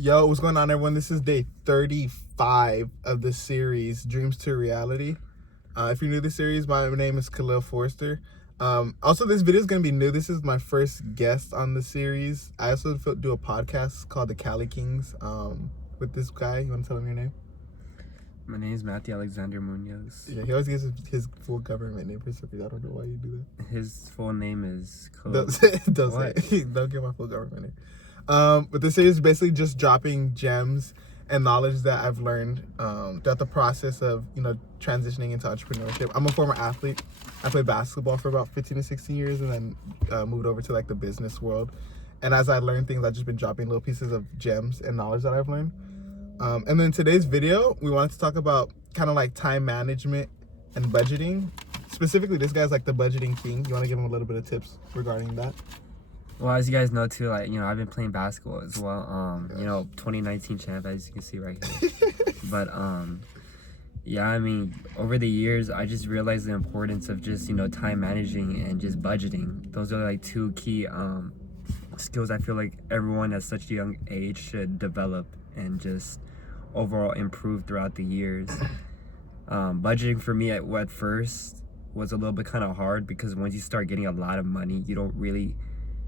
Yo, what's going on, everyone? This is day 35 of the series Dreams to Reality. If you're new to the series, my name is Khalil Forster. Also, this video is going to be new. This is my first guest on the series. I also do a podcast called The Cali Kings with this guy. You want to tell him your name? My name is Matthew Alexander Munoz. Yeah, he always gives his full government name for something. I don't know why you do that. His full name is Khalil. Don't get my full government name. But this series is basically just dropping gems and knowledge that I've learned throughout the process of, transitioning into entrepreneurship. I'm a former athlete. I played basketball for about 15 to 16 years and then moved over to the business world. And as I learned things, I've just been dropping little pieces of gems and knowledge that I've learned. And then today's video, we wanted to talk about kind of like time management and budgeting. Specifically, this guy's like the budgeting king. You want to give him a little bit of tips regarding that? Well, as you guys know too, I've been playing basketball as well. 2019 champ, as you can see right here. But over the years, I just realized the importance of just time managing and just budgeting. Those are like two key skills I feel like everyone at such a young age should develop and just overall improve throughout the years. Budgeting for me at first was a little bit kind of hard because once you start getting a lot of money, you don't really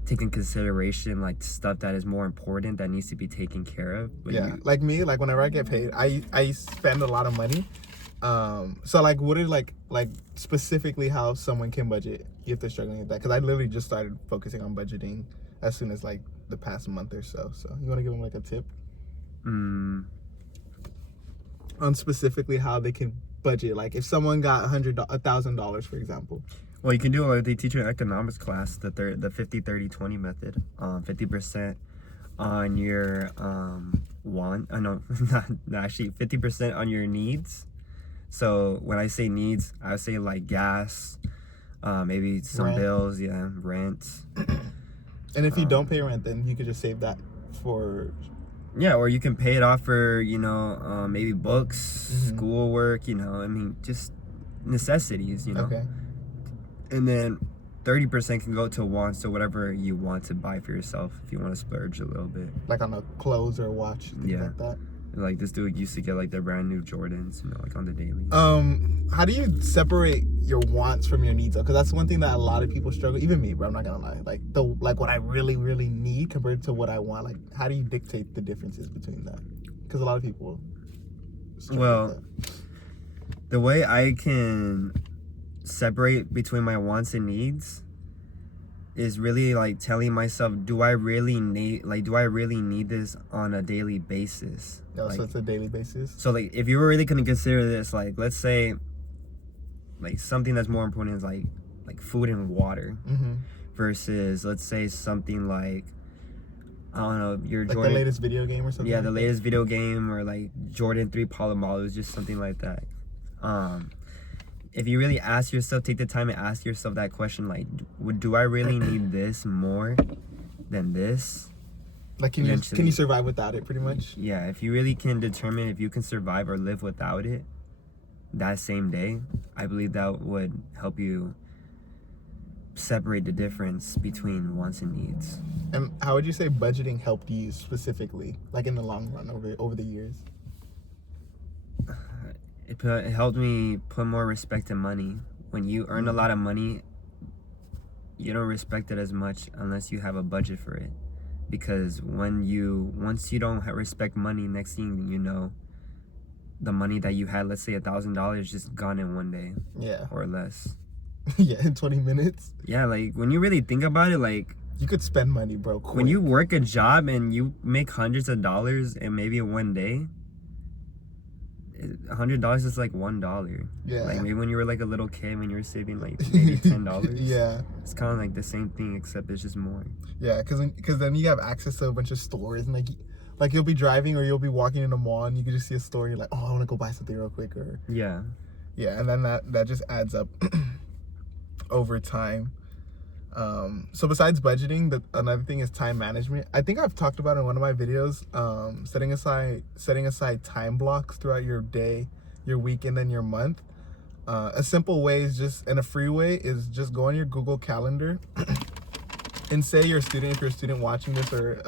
take in consideration like stuff that is more important that needs to be taken care of. But like me, like whenever I get paid, I spend a lot of money. So like, what is like specifically how someone can budget if they're struggling with that? Because I literally just started focusing on budgeting as soon as like the past month or so. So you want to give them like a tip on specifically how they can budget? Like if someone got $1,000, for example. Well, you can do what they teach you in economics class, the 50-30-20 method. 50% on your not actually 50% on your needs. So when I say needs, I say like gas, maybe some rent. bills, rent. And if you don't pay rent, then you could just save that for. Yeah, or you can pay it off for maybe books, schoolwork. Just necessities. Okay. And then 30% can go to wants, so whatever you want to buy for yourself if you want to splurge a little bit. Like on a clothes or a watch, things like that. Like this dude used to get like the brand new Jordans, like on the daily. How do you separate your wants from your needs? Because that's one thing that a lot of people struggle. Even me, bro. I'm not gonna lie. Like what I really, really need compared to what I want. Like, how do you dictate the differences between that? Because a lot of people struggle with that. The way I can separate between my wants and needs is really like telling myself, do I really need this on a daily basis? So it's a daily basis. So like if you were really gonna consider this, like let's say like something that's more important is like food and water, versus let's say something like, I don't know, your like Jordan, the latest video game or something. Yeah, the latest video game, or like Jordan 3 Palomalos, just something like that. If you really take the time and ask yourself that question, like, do I really need this more than this? Like, can you survive without it, pretty much? Yeah, if you really can determine if you can survive or live without it that same day, I believe that would help you separate the difference between wants and needs. And how would you say budgeting helped you specifically, like in the long run, over the years? It helped me put more respect in money. When you earn a lot of money, you don't respect it as much unless you have a budget for it. Because once you don't respect money, next thing you know, the money that you had, let's say $1,000, just gone in one day. Yeah. Or less. Yeah, in 20 minutes. Yeah, like when you really think about it, like you could spend money, bro. Quick. When you work a job and you make hundreds of dollars in maybe one day, $100 is like $1. Yeah. Like maybe when you were like a little kid, when you were saving like maybe $10. Yeah. It's kind of like the same thing, except it's just more. Yeah, because then you have access to a bunch of stores, and like you'll be driving or you'll be walking in a mall and you can just see a store and you're like, oh, I want to go buy something real quick. Or yeah, and then that just adds up over time. So besides budgeting, another thing is time management. I think I've talked about in one of my videos, setting aside time blocks throughout your day, your week, and then your month. A simple way is and a free way is just go on your Google Calendar and say you're a student, if you're a student watching this, or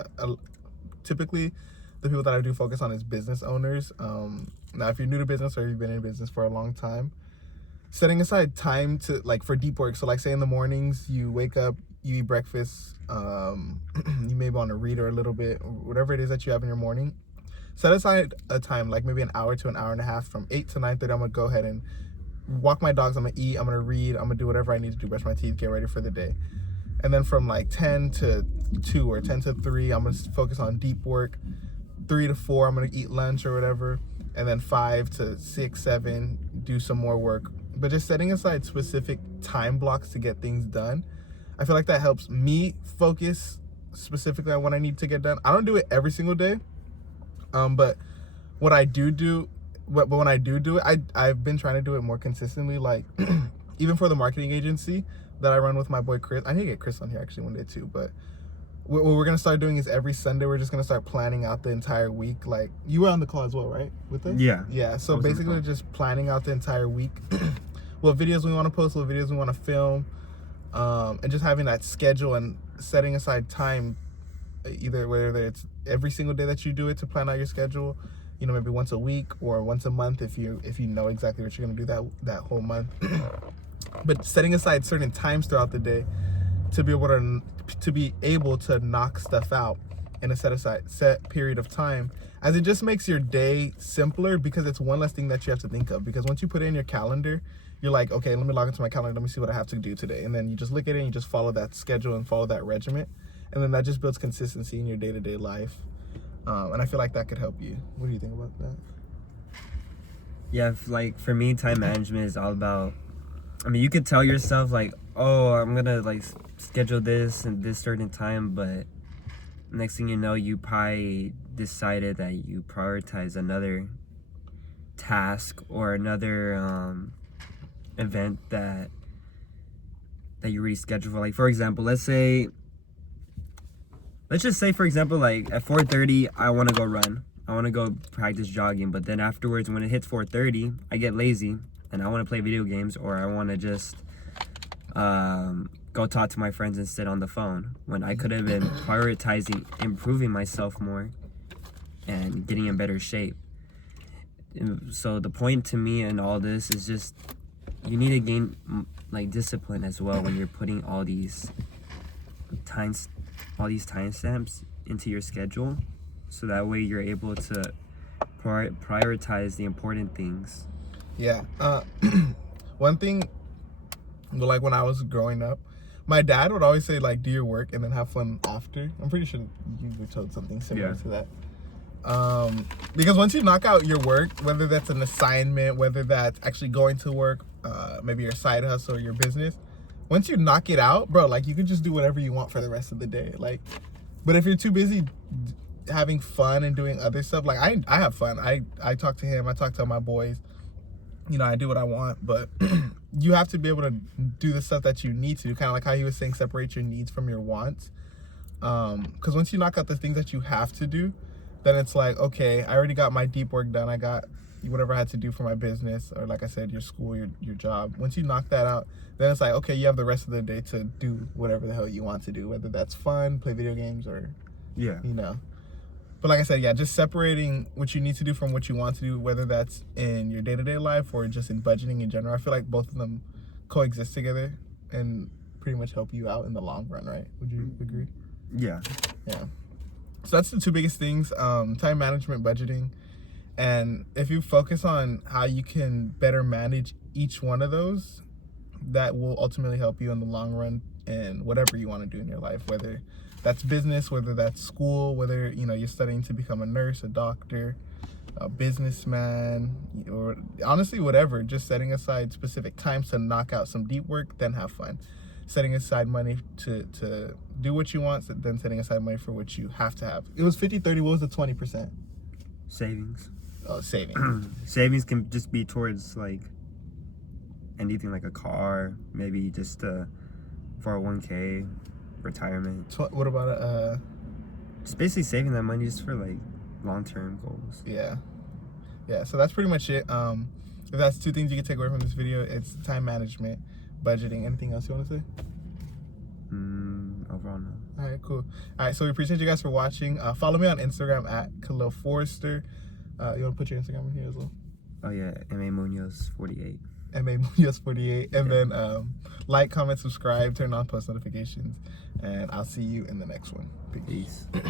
typically the people that I do focus on is business owners. Now, if you're new to business or you've been in business for a long time, setting aside time to like for deep work. So like say in the mornings, you wake up, you eat breakfast, you maybe want to read or a little bit, or whatever it is that you have in your morning. Set aside a time, like maybe an hour to an hour and a half, from 8 to 9:30. I'm gonna go ahead and walk my dogs. I'm gonna eat. I'm gonna read. I'm gonna do whatever I need to do, brush my teeth, get ready for the day. And then from like 10 to 2 or 10 to 3, I'm gonna focus on deep work. 3 to 4, I'm gonna eat lunch or whatever. And then 5 to 6, 7, do some more work. But just setting aside specific time blocks to get things done, I feel like that helps me focus specifically on what I need to get done. I don't do it every single day, but what I do, but when I do it, I've been trying to do it more consistently. Like even for the marketing agency that I run with my boy Chris, I need to get Chris on here actually one day too. But what we're gonna start doing is every Sunday we're just gonna start planning out the entire week. Like you were on the call as well, right? With us? Yeah. So basically, just planning out the entire week. What videos we want to post, what videos we want to film, and just having that schedule and setting aside time, either whether it's every single day that you do it to plan out your schedule, you know, maybe once a week or once a month if you know exactly what you're gonna do that whole month. But setting aside certain times throughout the day to be able to knock stuff out in a set period of time, as it just makes your day simpler because it's one less thing that you have to think of. Because once you put it in your calendar, you're like, okay, let me log into my calendar, let me see what I have to do today. And then you just look at it and you just follow that schedule and follow that regiment. And then that just builds consistency in your day-to-day life. And I feel like that could help you. What do you think about that? Yeah, like for me, time management is all about, I mean, you could tell yourself like, oh, I'm gonna like schedule this and this certain time, but next thing you know, you probably decided that you prioritize another task or another event that you reschedule for. Like for example, let's just say for example, like at 4:30 I want to go run, I want to go practice jogging, but then afterwards when it hits 4:30 I get lazy and I want to play video games, or I want to just go talk to my friends and sit on the phone, when I could have been prioritizing improving myself more and getting in better shape. And so the point to me in all this is just you need to gain like discipline as well when you're putting all these timestamps into your schedule, so that way you're able to prioritize the important things. Yeah. One thing, like when I was growing up, my dad would always say like, do your work and then have fun after. I'm pretty sure you were told something similar to that. Because once you knock out your work, whether that's an assignment, whether that's actually going to work, maybe your side hustle or your business, once you knock it out, bro, like you can just do whatever you want for the rest of the day. Like, but if you're too busy having fun and doing other stuff, like I have fun. I talk to him, I talk to my boys, you know, I do what I want, but you have to be able to do the stuff that you need to do, kind of like how he was saying, separate your needs from your wants. Because once you knock out the things that you have to do, then it's like, okay, I already got my deep work done. I got whatever I had to do for my business, or like I said, your school, your job. Once you knock that out, then it's like, okay, you have the rest of the day to do whatever the hell you want to do, whether that's fun, play video games, or, you know. But like I said, yeah, just separating what you need to do from what you want to do, whether that's in your day-to-day life or just in budgeting in general. I feel like both of them coexist together and pretty much help you out in the long run, right? Would you agree? Yeah. So that's the two biggest things, time management, budgeting. And if you focus on how you can better manage each one of those, that will ultimately help you in the long run in whatever you want to do in your life, whether that's business, whether that's school, whether, you know, you're studying to become a nurse, a doctor, a businessman, or honestly, whatever. Just setting aside specific times to knock out some deep work, then have fun. Setting aside money to do what you want, then setting aside money for what you have to have. It was 50-30. What was the 20%? Savings. Oh, savings. Savings can just be towards like anything, like a car, maybe just a 401k, retirement. What about just basically saving that money just for like long-term goals. Yeah, so that's pretty much it. If that's two things you can take away from this video, it's time management, budgeting. Anything else you want to say? Overall, no. All right. right, cool. All right, so we appreciate you guys for watching. Follow me on Instagram at Khalil Forrester. You want to put your Instagram in here as well? Oh yeah, MA Munoz 48. MA Munoz 48. And then like, comment, subscribe, turn on post notifications. And I'll see you in the next one. Peace. Peace.